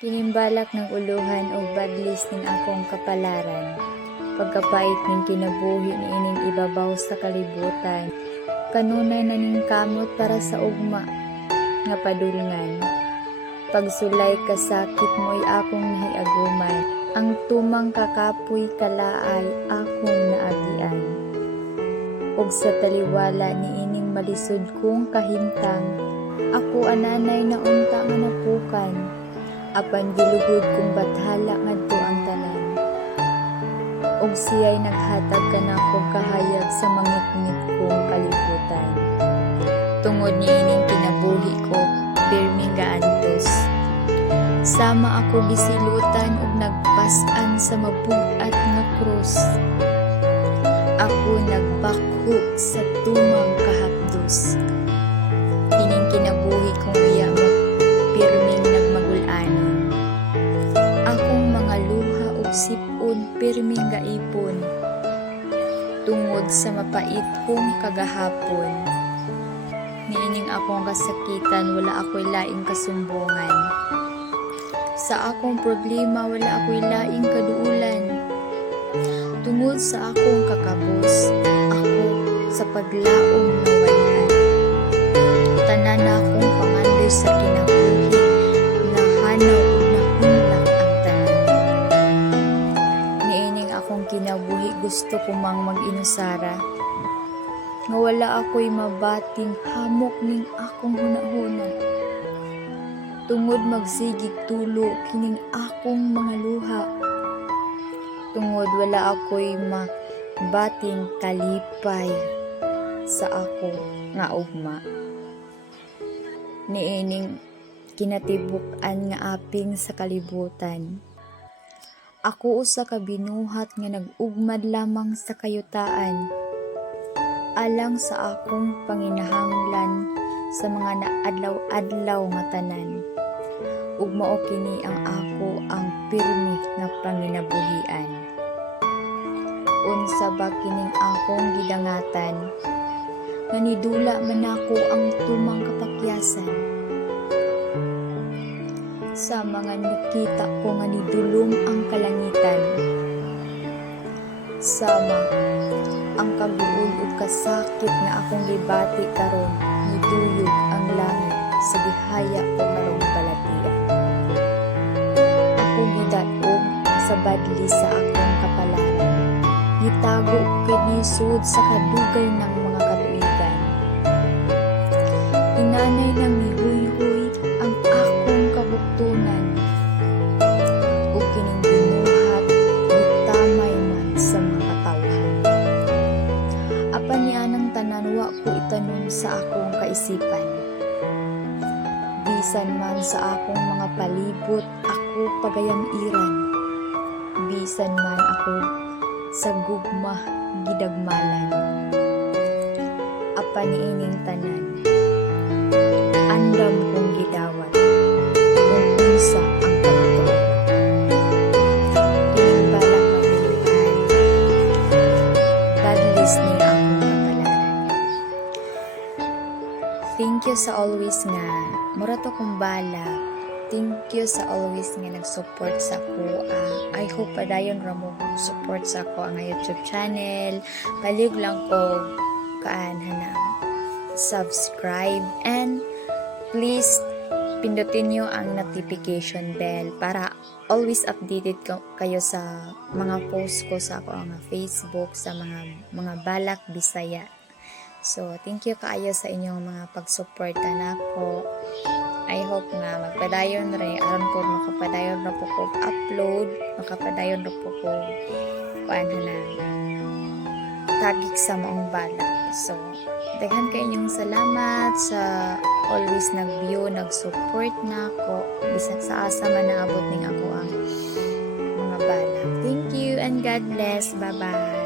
Tinimbalak ng uluhan o badlis ning akong kapalaran. Pagkapait ning kinabuhi ni ining ibabaw sa kalibutan. Kanunay na ning kamot para sa ugma nga padulngan. Pagsulay kasakit mo'y akong nahiaguman. Ang tumang kakapoy kalaay akong naagian. Ug sa taliwala ni ining malisod kong kahimtang, ako ananay na unta nga napukan. Apan giluhod kong bathala ngadto ang tanan. Ug siya'y naghatag kanako kahayag sa mangit-ngit kong kalibutan. Tungod ni ining kinabuhi ko, pirming gaantos. Sama ako gisilutan ug nagpas-an sa mabugat nga krus. Ako nagbakho sa tumang kahapdos. Ining kinabuhi kong iya pirming nagmagul-anon. Akong mga luha ug sipon pirming gaipon. Tungod sa mapait kong kagahapon. Niining akong kasakitan, wala ako'y laing kasumbongan. Sa akong problema, wala ako'y laing kaduulan. Tungod sa akong kakabos, ako sa paglaom nawayan. Tanan na akong pangandoy sa kinabuhi, nahanaw o nahunlak ang tanan. Niining akong kinabuhi, gusto ko mang mag-inusara. Nga wala ako'y mabating hamok ning akong hunahuna. Tungod magsigig tulo kining akong mga luha. Tungod wala ako'y mabating kalipay sa ako nga ugma. Niining kinatibuk-an nga aping sa kalibutan. Ako usa ka binuhat nga nag-ugmad lamang sa kayutaan. Alang sa akong panginahanglan sa mga naadlaw-adlaw nga tanan. Ug mao kini ang ako ang pirmi nga panginabuhian. Unsa ba kining akong gidangatan? Nga nidula man ako ang tumang kapakyasan. Sa mga nakita ko nga nidulong ang kalangitan. Sama ang kaguol ug kasakit na akong gibati karon, niduyog ang langit sa gihaya ko karong balatian. Ako gidaog sa badli sa akong kapalaran. Gitago kini sud sa kadugay ng mga katuigan. Inanay nang mihuyhoy ang akong kabuktunan. Ug kining binuhat gitamay man sa mga katawhan. Apan nianang tanan wa ko itanom sa akong kaisipan. Bisan man sa akong mga palibot ako pagayang iran. Bisan man ako sa gugma gidagmalan. Apan niining tanan andam kong gidawat kung unsa ang pagtuon. Tinimbalak na uluhan, badlis ni akong kapalaran. Thank you sa always nga mura to kong balak. Thank you sa always nga nag-support sa ko. I hope padayon ra mo support sa ko ang YouTube channel. Palig lang ko hanang subscribe and please pindutin nyo ang notification bell para always updated kayo sa mga post ko sa ako ang Facebook, sa mga balak Bisaya. So, thank you kaayo sa inyong mga pagsuporta nako. I hope nga magpadayon rin aron ko makapadayon na po ko upload, makapadayon na po ko tagik sa maong balak. So, daghan kay inyong salamat sa always nag-view, nag-support na ako bisag sa asa man naabot ning ako ang mga balak. Thank you and God bless. Bye-bye.